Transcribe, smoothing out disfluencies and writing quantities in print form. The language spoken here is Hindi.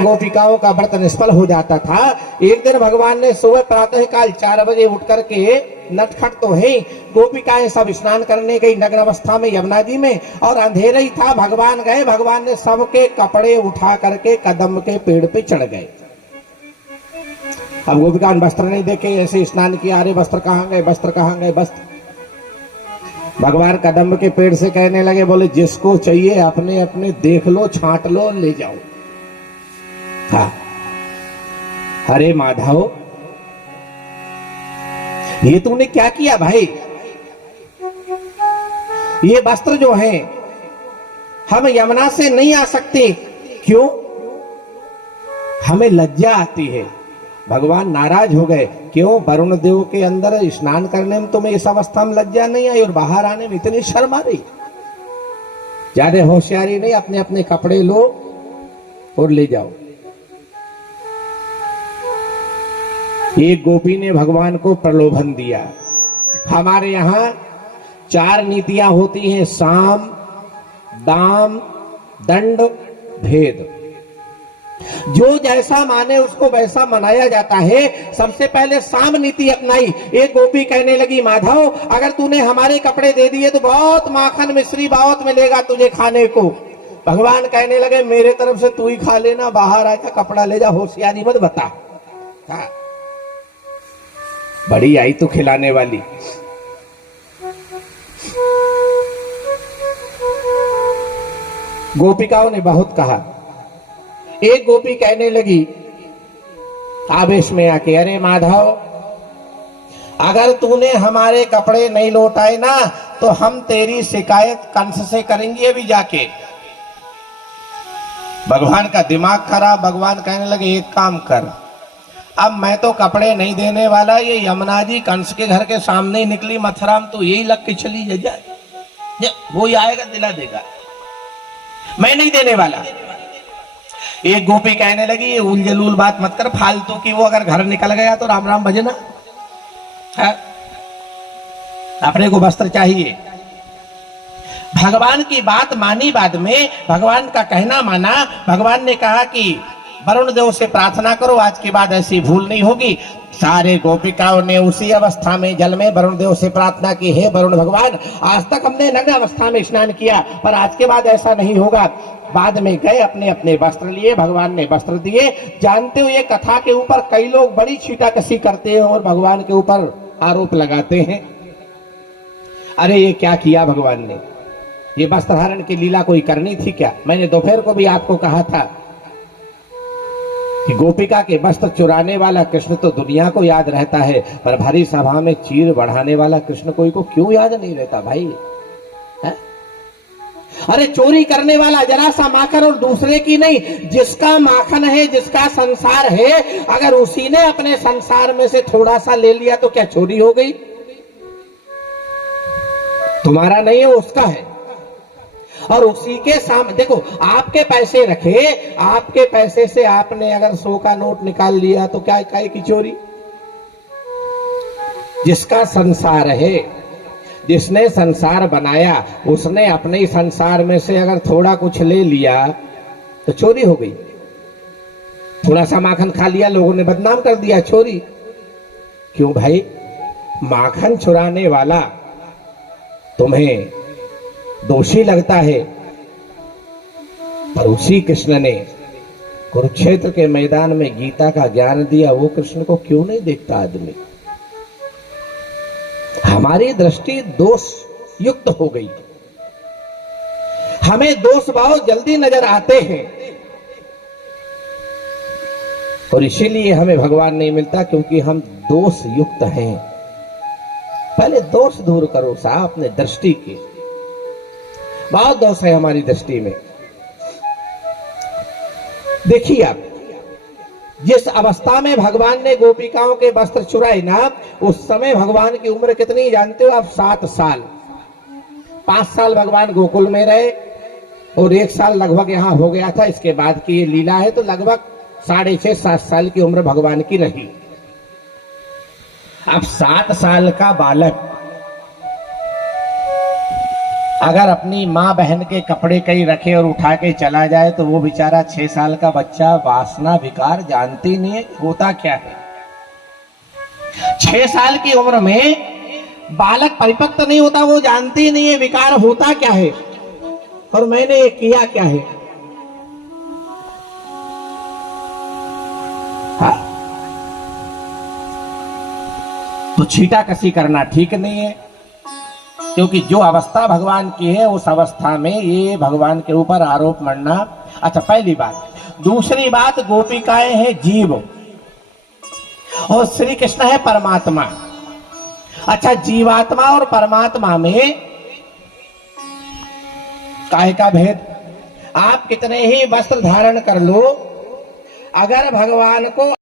गोपिकाओं का व्रत निष्फल हो जाता था। एक दिन भगवान ने सुबह प्रातः काल 4 बजे उठ करके, नटखट तो है, गोपिकाएं सब स्नान करने गई नग्न अवस्था में यमुना जी में, और अंधेरा ही था। भगवान गए, भगवान ने सबके कपड़े उठा करके कदम के पेड़ पे चढ़ गए। अब गोपिका वस्त्र नहीं देखे, ऐसे स्नान किया, अरे वस्त्र कहाँ गए, वस्त्र कहाँ गए, वस्त्र। भगवान कदम के पेड़ से कहने लगे, बोले जिसको चाहिए अपने अपने देख लो, छांट लो, ले जाओ। हाँ, अरे माधव, ये तूने क्या किया भाई? ये वस्त्र जो हैं, हम यमुना से नहीं आ सकते। क्यों? हमें लज्जा आती है। भगवान नाराज हो गए। क्यों? वरुण देव के अंदर स्नान करने में तुम्हें इस अवस्था में लज्जा नहीं आई और बाहर आने में इतनी शर्म आ रही? ज्यादा होशियारी नहीं, अपने अपने कपड़े लो और ले जाओ। एक गोपी ने भगवान को प्रलोभन दिया। हमारे यहां 4 नीतियां होती हैं, साम, दाम, दंड, भेद। जो जैसा माने उसको वैसा मनाया जाता है। सबसे पहले साम नीति अपनाई। एक गोपी कहने लगी, माधव अगर तूने हमारे कपड़े दे दिए तो बहुत माखन मिश्री बहुत मिलेगा तुझे खाने को। भगवान कहने लगे, मेरे तरफ से तू ही खा लेना, बाहर आकर कपड़ा ले जा, होशियारी मत बता। हाँ, बड़ी आई तो खिलाने वाली। गोपिकाओं ने बहुत कहा। एक गोपी कहने लगी आवेश में आके, अरे माधव अगर तूने हमारे कपड़े नहीं लौटाए ना तो हम तेरी शिकायत कंस से करेंगे अभी जाके। भगवान का दिमाग खराब। भगवान कहने लगे, एक काम कर, अब मैं तो कपड़े नहीं देने वाला, ये यमुना जी कंस के घर के सामने ही निकली मथुरा में, तो यही लग के चली जाए, वो ही आएगा दिला देगा, मैं नहीं देने वाला। एक गोपी कहने लगी, उल जलूल बात मत कर फालतू की, वो अगर घर निकल गया तो राम राम भजना है, अपने को वस्त्र चाहिए। भगवान की बात मानी। बाद में भगवान का कहना माना। भगवान ने कहा कि वरुण देव से प्रार्थना करो, आज के बाद ऐसी भूल नहीं होगी। सारे गोपिकाओं ने उसी अवस्था में जल में वरुण देव से प्रार्थना की, हे वरुण भगवान, आज तक हमने नग्न अवस्था में स्नान किया, पर आज के बाद ऐसा नहीं होगा। बाद में गए, अपने अपने वस्त्र लिए, भगवान ने वस्त्र दिए। जानते हो ये कथा के ऊपर कई लोग बड़ी छीटाकसी करते हैं और भगवान के ऊपर आरोप लगाते हैं। अरे ये क्या किया भगवान ने? ये वस्त्र धारण की लीला कोई करनी थी क्या? मैंने दोपहर को भी आपको कहा था कि गोपिका के वस्त्र चुराने वाला कृष्ण तो दुनिया को याद रहता है, पर भरी सभा में चीर बढ़ाने वाला कृष्ण कोई को क्यों याद नहीं रहता भाई? है? अरे चोरी करने वाला जरा सा माखन और दूसरे की नहीं, जिसका माखन है, जिसका संसार है, अगर उसी ने अपने संसार में से थोड़ा सा ले लिया तो क्या चोरी हो गई? तुम्हारा नहीं है, उसका है। और उसी के सामने देखो, आपके पैसे रखे, आपके पैसे से आपने अगर 100 का नोट निकाल लिया तो क्या काय की चोरी? जिसका संसार है, जिसने संसार बनाया, उसने अपने ही संसार में से अगर थोड़ा कुछ ले लिया तो चोरी हो गई। थोड़ा सा माखन खा लिया, लोगों ने बदनाम कर दिया, चोरी। क्यों भाई? माखन चुराने वाला तुम्हें दोषी लगता है, पर उसी कृष्ण ने कुरुक्षेत्र के मैदान में गीता का ज्ञान दिया, वो कृष्ण को क्यों नहीं देखता आदमी? हमारी दृष्टि दोष युक्त हो गई, हमें दोष भाव जल्दी नजर आते हैं और इसीलिए हमें भगवान नहीं मिलता, क्योंकि हम दोष युक्त हैं। पहले दोष दूर करो साहब अपने दृष्टि के। बहुत दोष है हमारी दृष्टि में। देखिए आप, जिस अवस्था में भगवान ने गोपिकाओं के वस्त्र चुराए ना, उस समय भगवान की उम्र कितनी जानते हो आप? 7 साल। 5 साल भगवान गोकुल में रहे और 1 साल लगभग यहाँ हो गया था। इसके बाद की ये लीला है, तो लगभग 6.5-7 साल की उम्र भगवान की रही। अब 7 साल का बालक अगर अपनी माँ बहन के कपड़े कहीं रखे और उठा के चला जाए तो वो बेचारा 6 साल का बच्चा वासना विकार जानती नहीं है होता क्या है। 6 साल की उम्र में बालक परिपक्व नहीं होता, वो जानती नहीं है विकार होता क्या है और मैंने ये किया क्या है। हाँ। तो छीटा कसी करना ठीक नहीं है, क्योंकि जो अवस्था भगवान की है उस अवस्था में ये भगवान के ऊपर आरोप मढ़ना। अच्छा, पहली बात। दूसरी बात, गोपिकाएं हैं जीव और श्री कृष्ण है परमात्मा। अच्छा, जीवात्मा और परमात्मा में काहे का भेद? आप कितने ही वस्त्र धारण कर लो, अगर भगवान को